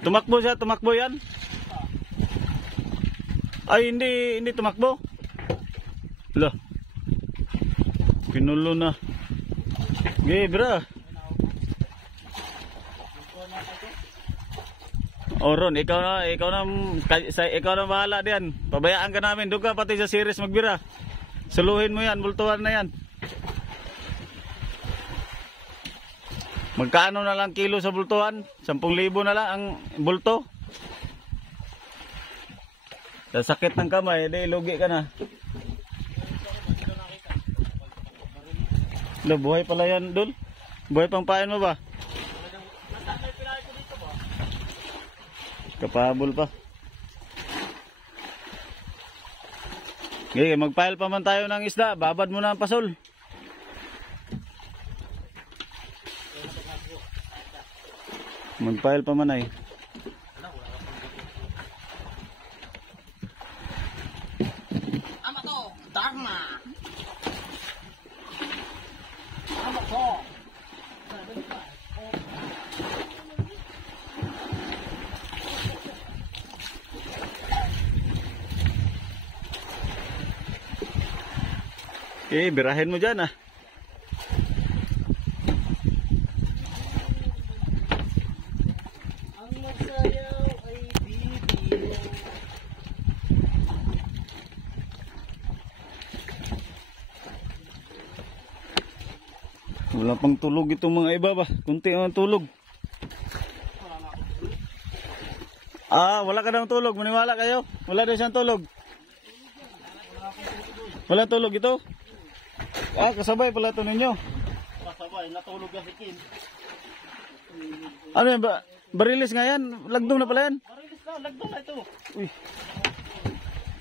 Tumakbo siya, tumakbo yan. Ay, hindi tumakbo. Lah. Pinulo na. Okay, bro. Oron, ikaw na bahala diyan. Pabayaan ka namin. Doon ka pati sa series magbira. Suluhin mo yan, bultuhan na yan. Magkano na lang kilo sa bultuhan? 10,000 na lang ang bulto. Sa sakit ng kamay, di lugi ka na. Buhay pala yan, Dul. Buhay pang pain mo ba? Kapabol pa. Okay, mag-file pa man tayo ng isda. Babad mo na ang pasol. Mag-file pa man ay. Ama to, Dharma. Ama to. Birahin mo dyan ah. Ang magsayaw ay bibilang. Wala pang tulog itong mga iba ba? Kunti ang tulog. Wala ka daw tulog. Maniwala kayo? Wala daw siyang tulog. Wala tulog ito? Kasabay pala ito ninyo. Kasabay, natulog na si Kim. Ano yan ba? Barilis nga yan? Lagdong na pala yan? Marilis na, lagdong na ito. Uy.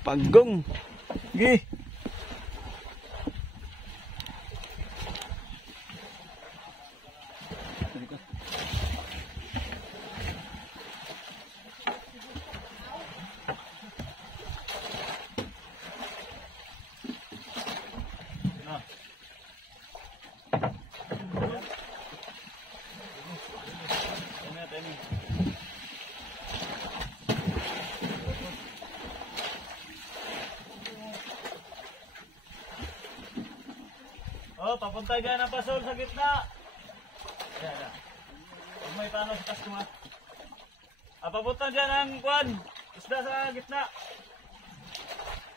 Pagong. Sige. Papunta dyan ang pasol sa gitna. Yan. Huwag may paano sa customer. Papunta dyan ang kwan. Isda sa gitna.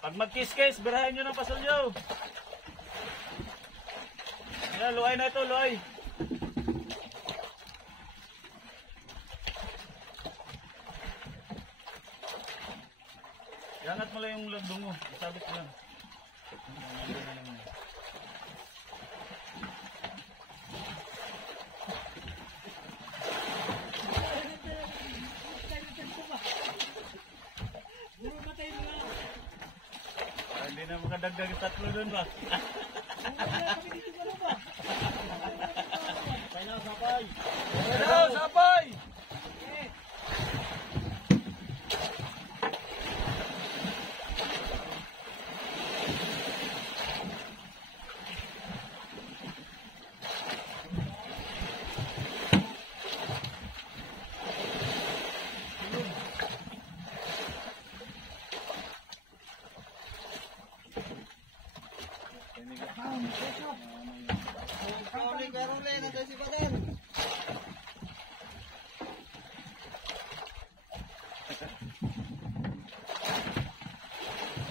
Pag mag-kiss-kiss, birahin nyo ng pasol nyo. Yan, luay na ito, luay. Yangat mo lang yung lagdong mo. Isabit mo lang. Hindi na makadagdag yung tatlo doon ba? Kaya sapay! Kaya sapay!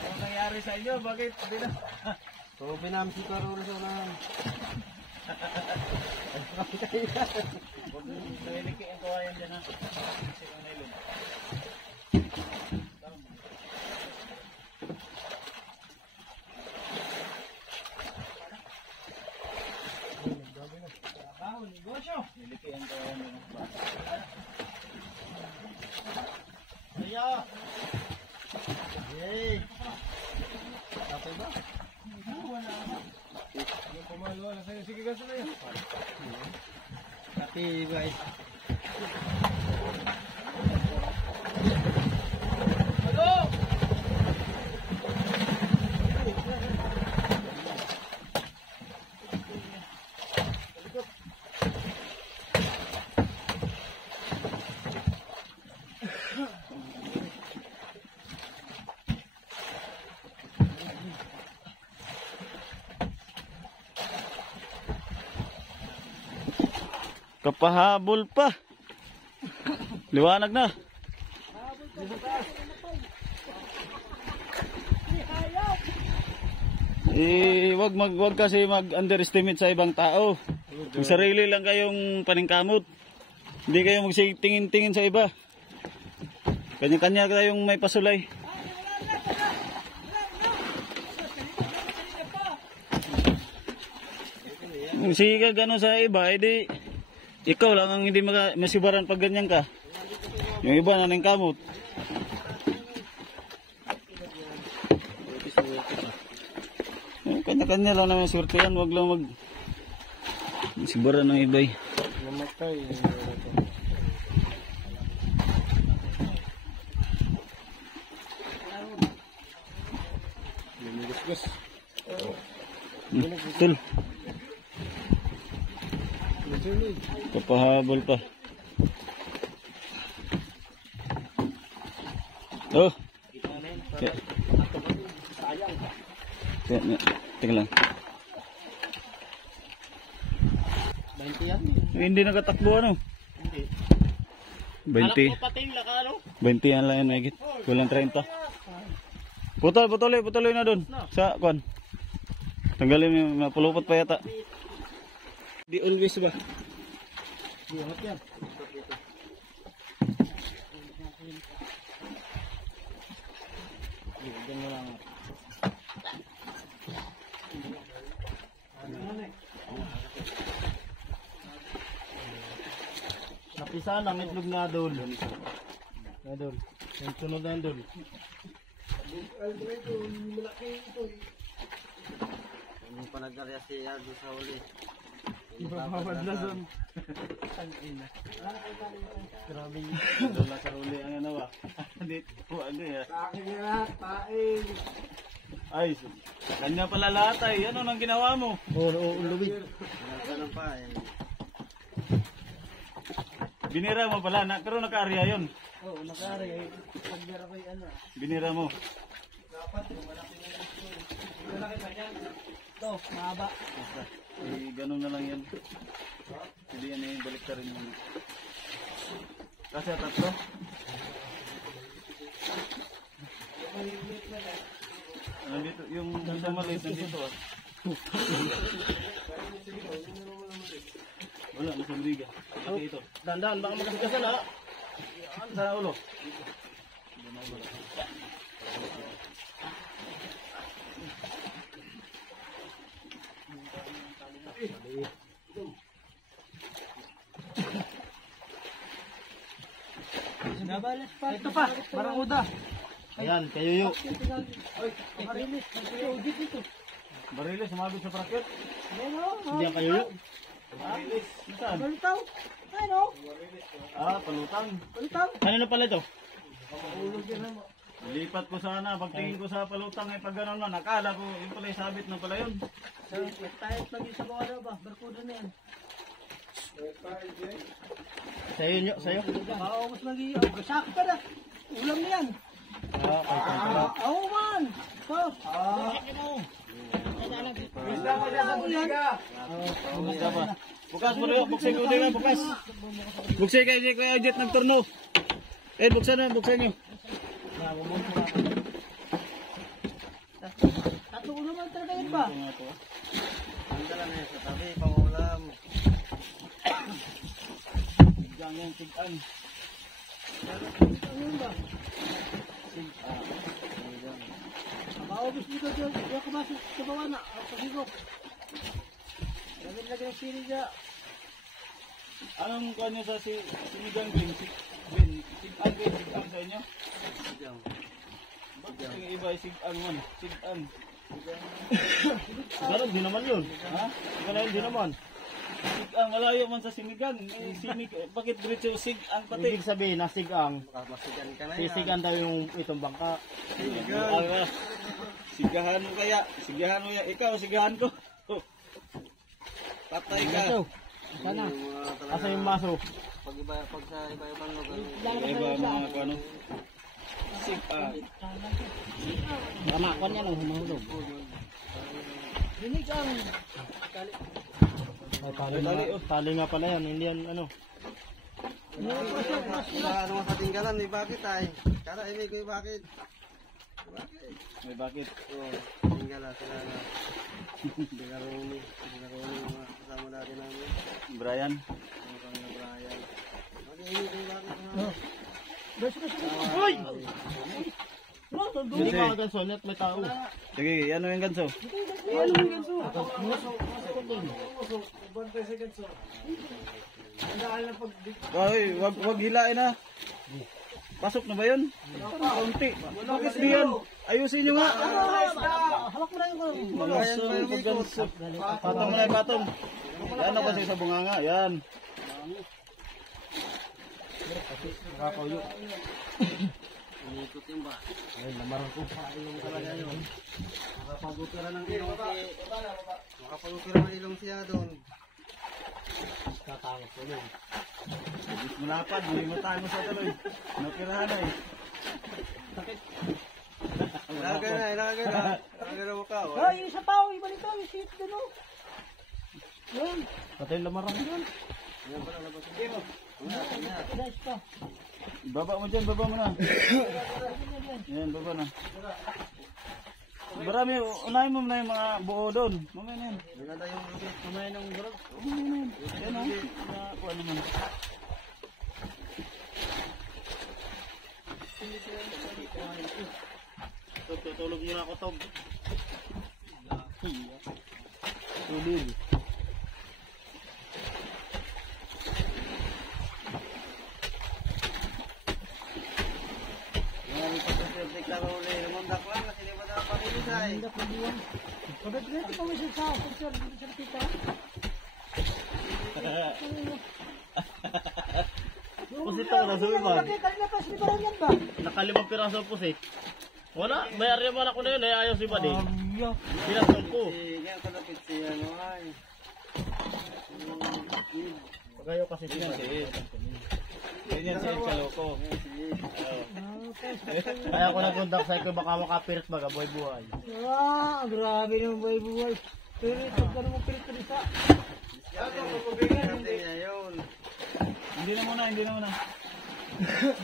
Ano nangyari sa inyo? Bakit? Hindi na. So, binamsi ka rin sa unahan. Nilikiin ko ayan dyan ha. Kasi yung nilog. Nilikiin ko ayan dyan ha. Kaya! Yay! Tapay ba? Wala na. Yung pumalo na sa'yo. Sige ka sa'yo. Tapi, guys. Hello! Kapahabol pa. Liwanag na. Wag kasi mag-underestimate sa ibang tao. Kung sarili lang kayong paningkamot, hindi kayo magsitingin-tingin sa iba. Kanya-kanya kayong may pasulay. Kung sige ka gano'n sa iba, edi ikaw lang ang hindi masibaran pag ganyan ka. Yung iba na kamot. Kanya-kanya lang naman swerte yan. Huwag lang masibaran ng iba. Namatay. Lumigas-gas. Tul. Kapahabol pa. Oh. Tingnan lang. 20 yan. Hindi nakatakbo ano? Hindi. 20. Pating laka ano? 20 yan lang yan, mahigit. Kulang 30. Putol na dun. Sa kwan. Tanggalin mo, mapulupot pa yata. Di always ba? Di hangat yan. Diyan mo lang. Napisa ng itlog na dol. Na dol. Yung sunod na dol. Yung panagkarya si Ardo sa uli. Babad na doon. Grabe. Dala sa uli ang ano ba? Dito, ano yan? Akin na, paing. Ay, kanya pala lahat ay. Ano nang ginawa mo? Oo, luwid. Ano pa eh. Binira mo pala, pero naka-area yun. Oo, nag-ari. Pagbira ko yung ano. Binira mo. Ito, mahaba. Ganun na lang yan. Hindi yan eh, balik ka rin mo. Kasi tatlo. Nandito, yung sa maliit nandito ah. Wala, nasa briga. Okay, ito. Dandan, baka magkasigasan ha. Sa ulo. Ito pa, baranguda. Ayan, kayo yun. Barilis, sumabit sa prakit. Hindi ang kayo yun. Barilis, saan? Palutaw. Ano? Palutang. Palutaw. Ano na pala ito? Lipat ko sana, pagtingin ko sa palutang ay pag gano'n man, nakala ko, yung pala sabit na pala yun. Tahit lagi sa bawah ba? Barkuda na yan. Sa'yo nyo, sa'yo. Oo, mas lagi. Gasak ka na. Ulam na yan. Oo man. So. Isda mo dyan sa buliga. Bukas mo rin, buksan ko din bukas. Buksan kayo, Kuya Jet nagturno. Buksan nyo. Tato naman talaga yun ba? Ang dala na sa tabi, pangulam. Diyan yan, tig-an. Ano yun ba? Maubos dito dyan. Diyan ka ba sa bawah na? Pagigok. Lagi ng siri dyan. Anong kanya sa sinigang bin? Sig-ang sa inyo? Bakit yung iba ay sig-ang man? Sig-ang. Ganun, di naman yun. Ha? Ganun, di naman. Sig-ang, malayo man sa sinigang. Bakit diretso sig-ang pati? Ibig sabihin, nasigang. Masigan ka na yan. Sisigan daw yung itong bangka. Sigahan mo kaya? Sigahan mo yan. Ikaw, sigahan ko. Patay ka. Maso. Sana. Asa yung maso? Pag sa iba-ibang lugar. Iba mga kano. Sig-ang. Ramakwan yan ang humahulog. Dinig ang. Ay, tali nga pala yan, hindi yan ano. Ano sa tinggalan ni bakit ay? Kala ini ko bakit? Bakit? May bakit? Oh, tinggalan sila na. Dinaroni mga kasama natin namin. Brian. Ang kanya Brian. Bakit ini ko bakit? Uy! Hindi ka agad sonet, may tao. Sige, ano yung ganso? Ay, wag hilain ha. Pasok na ba yun? Kaunti. Bakit di yan? Ayusin nyo nga. Hawak mo na yung Ganso. Patong mo na yung patong. Yan ako kasi sa bunganga. Yan. Nakakauyo. Inikot yung ba? Ay, lamarang ko. Talaga yun. Makapag-upira ng ilong si... Makapag-upira ng ilong siya doon. Tatangos ko yun. Malapad. Hindi mo tayo sa tuloy. Nakirahan na eh. Ilagay na. Ilagay na mo ka. Ay, yung isa pa, ibalik ka, yung seat doon, oh. Yun, Patay yung lamarang yun. Yan pala labas mo. guys pa. Baba mo dyan. Baba mo na. Yan, baba na. Marami. Unahin mo na yung mga buo doon. Mamaya na yan. Maganda yung lubit. Kamay ng burog. Mamaya na yan. Yan o. Kuha naman. Tutulog muna ako, Tob. Tulid. Yan ito sa sirtik na uli. Lumundak lang kasi di ba na panilis ay. Pagkakita pa mo siya sa sir, sir kita. Pusit ako na sabi ba? Kanina pa, sinibaran yan ba? Nakalimang piraso ang pusit. Wala, may area man ako na yun, ayaw si Badi. Yeah. Sinasal ko. Yan kalapit si ano ay. Pagayo kasi si Badi. Ganyan siya sa loko. Kaya ako nag-contact sa ikaw, baka makapirit baga, buhay-buhay. Ah, grabe naman buhay-buhay. Pero ito, ganun mo pirit-pirita. Kasi niya yun. Hindi na muna.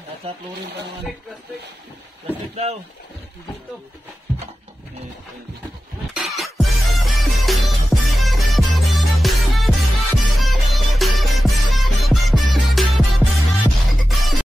At sa chlorine pa naman. Plastic daw. Dito.